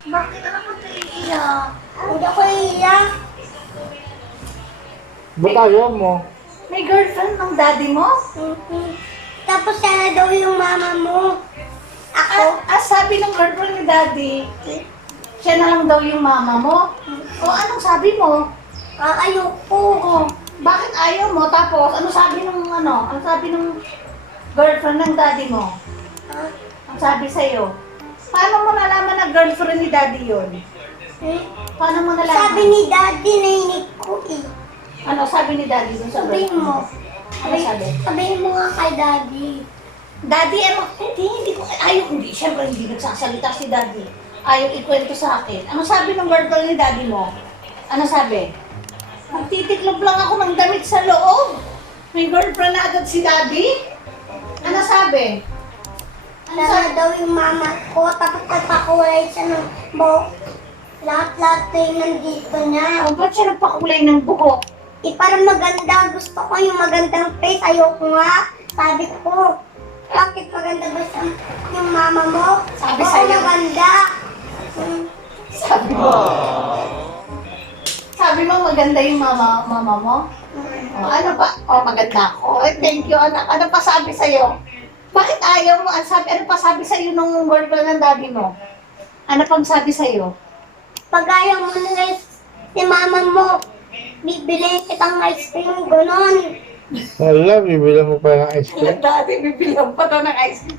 Bakit ako naiiyak? Hindi ako iiyak. Ba't ayaw mo? May girlfriend ng daddy mo? Tapos siya na daw yung mama mo. Ako? Sabi ng girlfriend ni daddy, siya na lang daw yung mama mo. O anong sabi mo? Ayoko. O, bakit ayaw mo? Tapos, ano sabi ng Ano sabi ng girlfriend ng daddy mo? Ang sabi sa'yo? Paano mo nalaman na girlfriend ni daddy yun? Paano mo nalaman? Sabi ni daddy, nainig ko eh. Ano sabi ni daddy dun sa Sabihin girlfriend mo. Ano sabi? Sabihin mo nga kay daddy. Daddy, hindi ko, hindi, syempre hindi nagsasalita si daddy. Ayaw ikwento sa akin. Ano sabi ng girlfriend ni daddy mo? Ano sabi? Nagtitiklop lang ako ng damit sa loob. May girlfriend na agad si daddy? Ano sabi? Ano Siya sabi? na daw yung mama ko. Tapos nagpakulay siya ng buhok. Lahat-lahat na yung nandito niya. Oh, ba't siya nagpakulay ng buhok? Parang maganda. Gusto ko yung magandang face. Ayoko nga. Sabi ko, bakit maganda ba siya yung mama mo? Sabi Oo, sa'yo. maganda. Sabi mo. Sabi mo maganda yung mama mo? Oh, ano pa? Oh, maganda ako. Thank you, anak. Ano pa sabi sa'yo? Bakit ayaw mo? Ano pa sabi sa'yo nung girlfriend ng daddy mo? Ano pang sabi sa'yo? Pag ayaw mo na si mama mo, bibili kitang ice cream, gano'n. Wala, bibila mo pa ng ice cream. Daddy, bibilang pa to ng ice cream.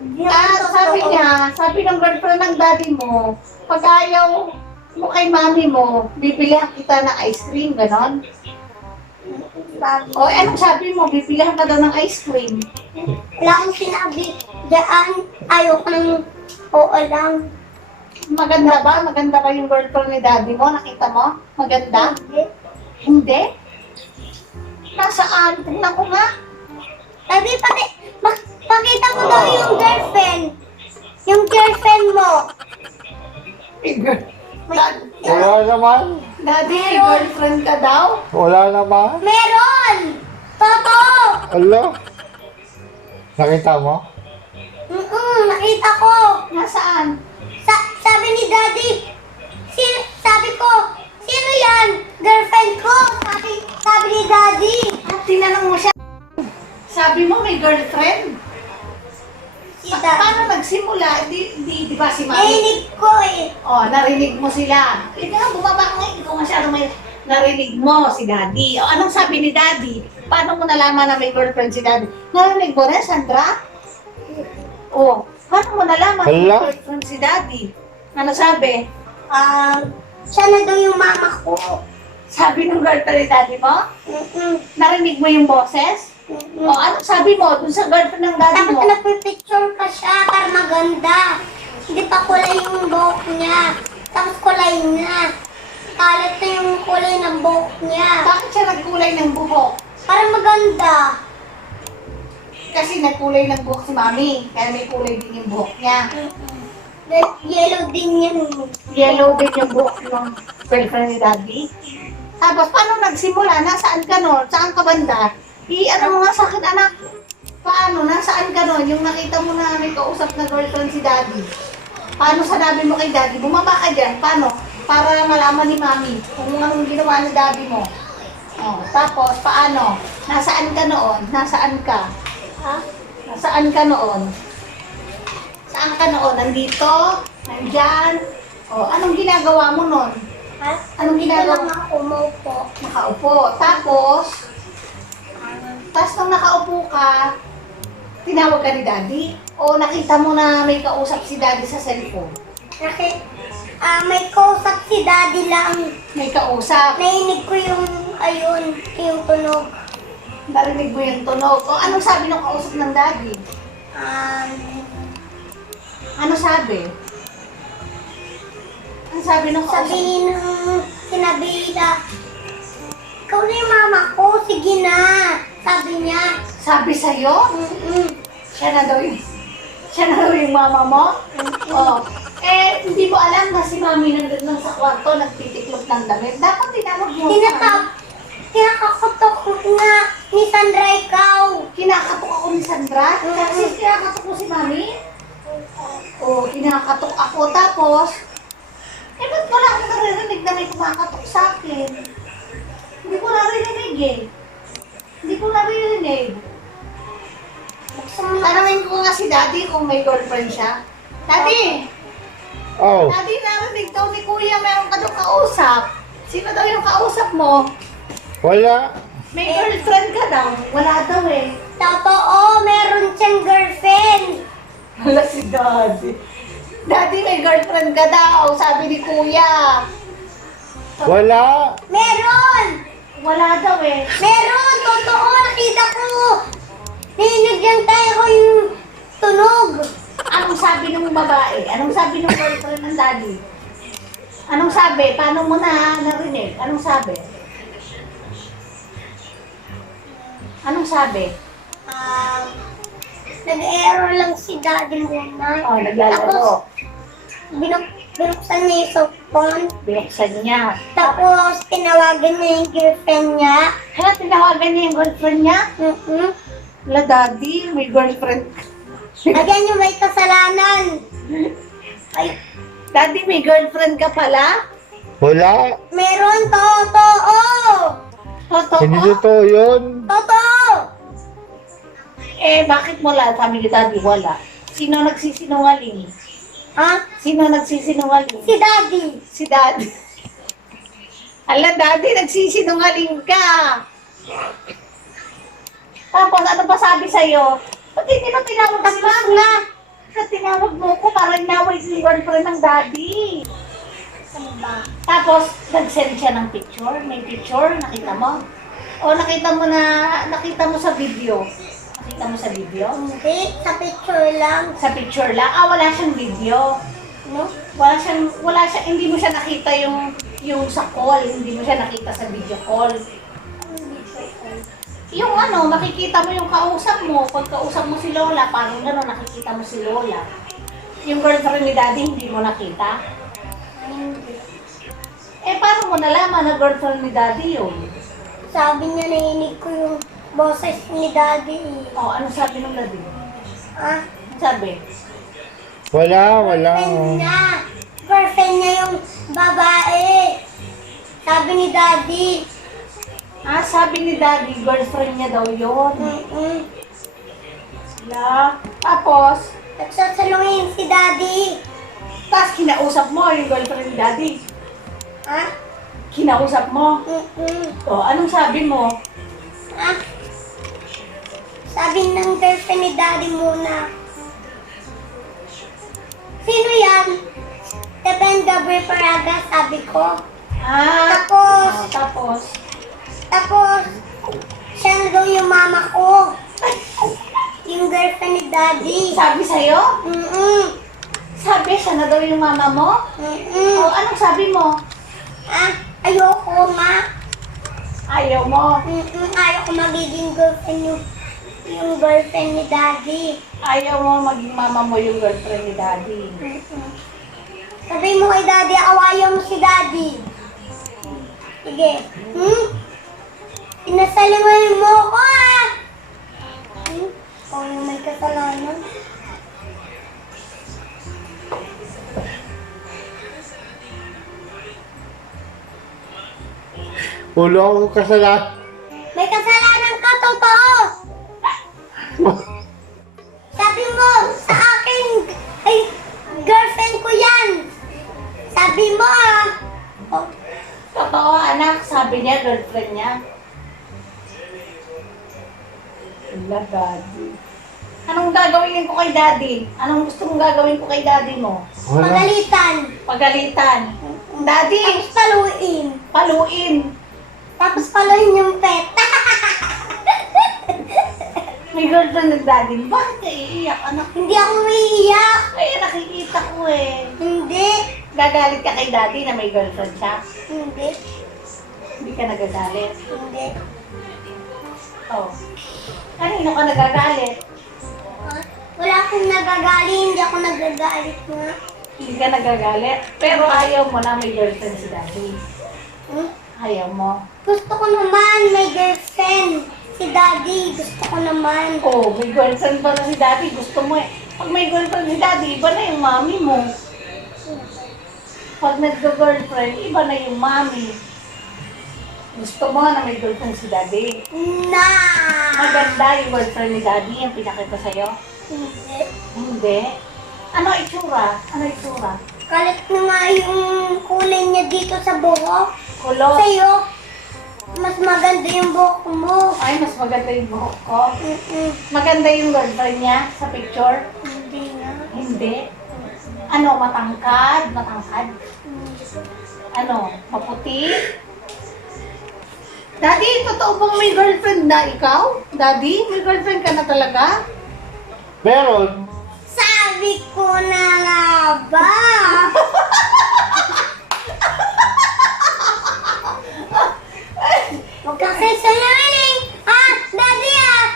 Hindi naman Sabi totoo. niya, sabi ng girlfriend ng daddy mo, pag ayaw mo kay mami mo, bibilihan kita ng ice cream, ganon? Sabi, O, anong sabi mo? Bibilihan ka daw ng ice cream. wala akong sinabi. Diyan, ayoko ng oo lang. Maganda ba? Maganda ba yung girlfriend ni daddy mo? Nakita mo? Maganda? Hindi. Hindi? Nasaan? Tingnan ko nga. Sabi, pakita mo daw yung girlfriend. Yung girlfriend mo. Wala naman. Daddy, may girlfriend ka daw? Wala naman. Meron! Totoo! Ala. Nakita mo? Nakita ko. Nasaan? Sabi ni daddy, sabi ko, sino yan? Girlfriend ko. Sabi ni daddy. At tinanong mo siya. Sabi mo may girlfriend? Si daddy. Paano nagsimula? Di ba si mami? Nainig ko eh. Oh, narinig mo sila. Hindi nga, bumaba ka nga. Hindi ko masyadong may narinig mo si daddy. O, anong sabi ni daddy? Paano mo nalaman na may girlfriend si daddy? Narinig mo rin, Sandra? Oh, paano mo nalaman na may Hala. girlfriend si daddy? Ano sabi? Siya na daw yung mama ko. Sabi ng girlfriend ni daddy mo? Narinig mo yung boses? O, anong sabi mo dun sa girlfriend ng daddy Tapos mo? nagpipicture pa siya para maganda. Hindi pa kulay yung buhok niya. Tapos kulay na. Kalat na yung kulay ng buhok niya. Bakit siya nagkulay ng buhok? Para maganda. Kasi nagkulay ng buhok si mami. Kaya may kulay din yung buhok niya. Yellow din yan. Yellow din yung buhok ng girlfriend ni daddy. Tapos, paano nagsimula? Nasaan ka nun? Saan ka banda? Ano mo nga sa akin, anak? Paano? Nasaan ka nun? Yung nakita mo na may kausap na girlfriend si daddy. Paano sanabi mo kay daddy? Bumaba ka dyan. Paano? Para malaman ni mami kung anong ginawa ni daddy mo. Oh, tapos, paano? Nasaan ka noon? Nasaan ka? Ha? Nasaan ka noon? Saan ka noon? Nandito? Nandyan? O, anong ginagawa mo noon? Ha? Anong Dito ginagawa? lang ako umupo. Nakaupo. Tapos nung nakaupo ka, tinawag ka ni daddy? O nakita mo na may kausap si daddy sa cellphone? May kausap si daddy lang. May kausap. Nainig ko yung, yung tunog. Narinig mo yung tunog. O anong sabi ng kausap ng daddy? Ano sabi? Ano sabi ng kausap? Sinabi nila, ikaw na yung mama ko, sige na. Sabi niya. Sabi sa'yo? Siya na daw yung mama mo? Oh. Hindi mo alam na si mami nandun lang sa kwarto, nagtitiklop ng damit. Dapat tinawag mo. Kinakakotok nga ni Sandra ikaw. Kinakatok ako ni Sandra? Kasi kinakatok mo si mami? Oh, kinakatok ako. Tapos, Tapos, ba't wala akong naririnig na may kumakatok sa akin? Hindi ko naririnig eh. Hindi ko naririnig. Tanungin ko nga si Daddy kung may girlfriend siya. Daddy! Oh, Daddy, narinig daw ni Kuya meron ka daw kausap. Sino daw yung kausap mo? wala. May girlfriend ka daw. Wala daw eh. Totoo, meron siyang girlfriend. Wala si Daddy. Daddy, may girlfriend ka daw. Sabi ni Kuya. Wala. Meron! Wala daw eh. Meron! Totoo, nakita ko! Ninigyan tayo ko yung tunog. Anong sabi ng babae? Anong sabi ng girlfriend ng Daddy? Anong sabi? Paano mo na narinig? Anong sabi? Anong sabi? Nag-error lang si daddy muna. Oh, naglalaro. Binuksan niya yung softphone. Binuksan niya. Tapos, tinawagan niya yung girlfriend niya. Kaya tinawagan niya yung girlfriend niya? Mm-hmm. Wala, Daddy, may girlfriend. Again, yung may kasalanan. Ay, Daddy, may girlfriend ka pala? Wala. meron, totoo! Totoo? Hindi totoo yun. Totoo! Bakit wala? Sabi ni Daddy, wala. Sino nagsisinungaling? Ha? Sino nagsisinungaling? Si daddy. Si Daddy. Ala, Daddy, nagsisinungaling ka. Tapos, ano pa sabi sa'yo? Ba't hindi na tinawag si Mama? Ba't tinawag mo ko para inaway si girlfriend ng Daddy? Ano ba? Tapos, nag-send siya ng picture. May picture, nakita mo? O nakita mo sa video? Nakita mo sa video? Hindi, sa picture lang. Sa picture lang? Wala siyang video. No? Wala siya, hindi mo siya nakita yung sa call, hindi mo siya nakita sa video call. Yung makikita mo yung kausap mo, pag kausap mo si Lola, parang gano'n, nakikita mo si Lola. Yung girlfriend ni Daddy, hindi mo nakita? Hindi. Paano mo nalaman na girlfriend ni Daddy yun? Sabi niya, nainig ko yung boses ni daddy. Ano sabi ng Daddy? Ah, Ano sabi? Wala. girlfriend niya. Girlfriend niya yung babae. Sabi ni daddy. Sabi ni Daddy, girlfriend niya daw yun. Mm-mm. Tapos, Nagsasalungin si daddy. tapos kinausap mo yung girlfriend ni Daddy. Ha? Kinausap mo. Mm-mm. Anong sabi mo? Ah, sabi ng girlfriend ni daddy muna. Sino yan? Depende Gabriel Paraga, sabi ko. Tapos, Tapos, siya na daw yung mama ko. Yung girlfriend ni daddy. sabi sa'yo? Mm-mm. Sabi, siya na daw yung mama mo? Mm-mm. Anong sabi mo? Ayoko ma. Ayaw mo. Ayoko magiging girlfriend yung girlfriend ni daddy. Ayaw mo maging mama mo yung girlfriend ni Daddy. Sabi mo kay daddy, awayan mo si daddy. Sige. Pinasalingan mo ko Ikaw yung may kasalanan. Ulo akong kasalanan. May kasalanan ka, totoo. Sabi mo sa akin, ay, girlfriend ko yan. Sabi mo Oh, Totoo, anak. Sabi niya, girlfriend niya. Wala, Daddy. Anong gagawin ko kay Daddy? Anong gusto mong gagawin ko kay Daddy mo? Wala. pagalitan. Pagalitan. Daddy, Tapos paluin. paluin. Tapos paluin yung pet. May girlfriend ng Daddy. Bakit ka iiyak, anak? Hindi ako umiiyak. Ay, nakikita ko eh. Hindi. Gagalit ka kay Daddy na may girlfriend siya? Hindi. Hindi ka nagagalit. Hindi. Kanino ka nagagalit? Wala akong nagagali. Hindi ako nagagalit nga. Hindi ka nagagalit? Pero ayaw mo na may girlfriend si Daddy. Ayaw mo. Gusto ko naman may girlfriend. Si daddy, gusto ko naman. May girlfriend pa na si Daddy. Gusto mo eh. Pag may girlfriend si Daddy, iba na yung mami mo. Pag nagka-girlfriend, iba na yung mami. Gusto mo nga na may girlfriend si daddy. Na! Maganda yung girlfriend ni daddy, yung pinakita sa'yo. Hindi. Hindi. Ano itsura? Ano itsura? Kalit na nga yung kulay niya dito sa buhok. Kulot. Sa'yo, mas maganda yung buhok mo. Ay, mas maganda yung buhok ko. Maganda yung girlfriend niya sa picture. Hindi na. Hindi. Ano, matangkad? Matangkad? Ano, maputi? Daddy, totoo bang may girlfriend na ikaw? Daddy, may girlfriend ka na talaga? Meron. Sabi ko na nga ba? Huwag ka kayo sinungaling. Ah, daddy ah.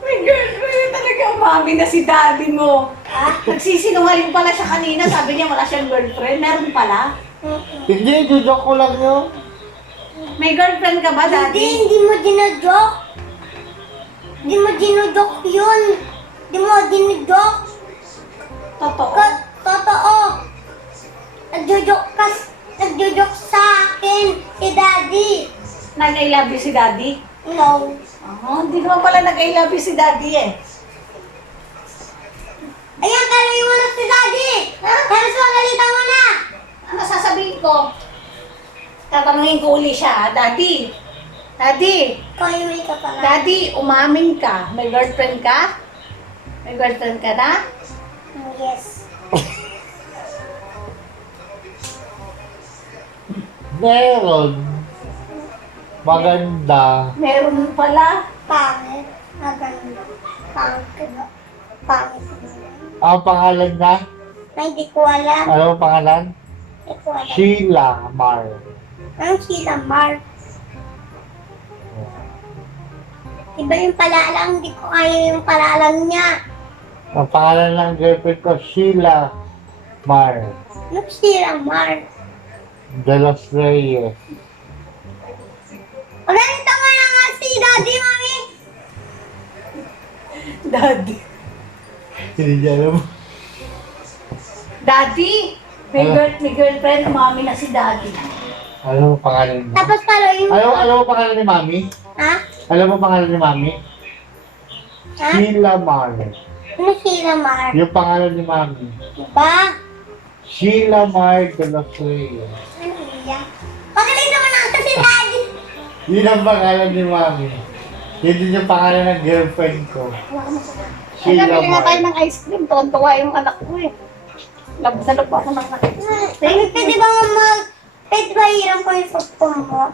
May girlfriend talaga, mami na si daddy mo. Nagsisinungaling pala siya kanina, sabi niya wala siyang girlfriend. Meron pala. Hindi, dudok ko lang yun. May girlfriend ka ba, daddy? Hindi mo dinodok. Hindi mo dinodok yun. Hindi mo dinodok. Totoo. Totoo. Nagjojok sa akin si daddy. Nag-I love you si daddy? No. Hindi naman pala nag-I love you si daddy eh. Ayan, tanongin mo na si daddy. Tapos magalitan mo na. Ano sasabihin ko? Tatanungin ko uli siya, Daddy. Daddy, Kaya ka pala. Daddy, umamin ka. May girlfriend ka? May girlfriend ka na? Yes. Meron. Maganda. Meron pala. Pangit. Maganda. Pangit. Pangit. Ang pangalan na? Ay, hindi ko alam. Ano ang pangalan? Hindi ko alam. Sheila Mar. Ang sila, Mark. Iba yung palalang. Hindi ko kaya yung palalang niya. Ang pangalan ng girlfriend ko, Sheila Mar. Anong sila, Mark? De Los Reyes. Ganito mo na nga si daddy, mami. Daddy. Hindi niya alam. Daddy, may girlfriend, umami na si Daddy. Ano ang pangalan niya? Tapos pala yung... Alam mo pangalan ni Mami? Ha? Alam mo pangalan ni Mami? Ha? Sheila Mar. Ano sila, Mark? Yung pangalan ni Mami. Diba? Sheila Mar de Los Reyes. Ano yan? Pagalitan mo na nga si daddy. Yun ang pangalan ni Mami. Yun din yung pangalan ng girlfriend ko. Sheila Nabili nga Mar. tayo ng ice cream. Tuwan-tuwa yung anak ko eh. Love na love ako ng anak ko. Pwede ba mag... Pwede ba hiram ko yung soft mo?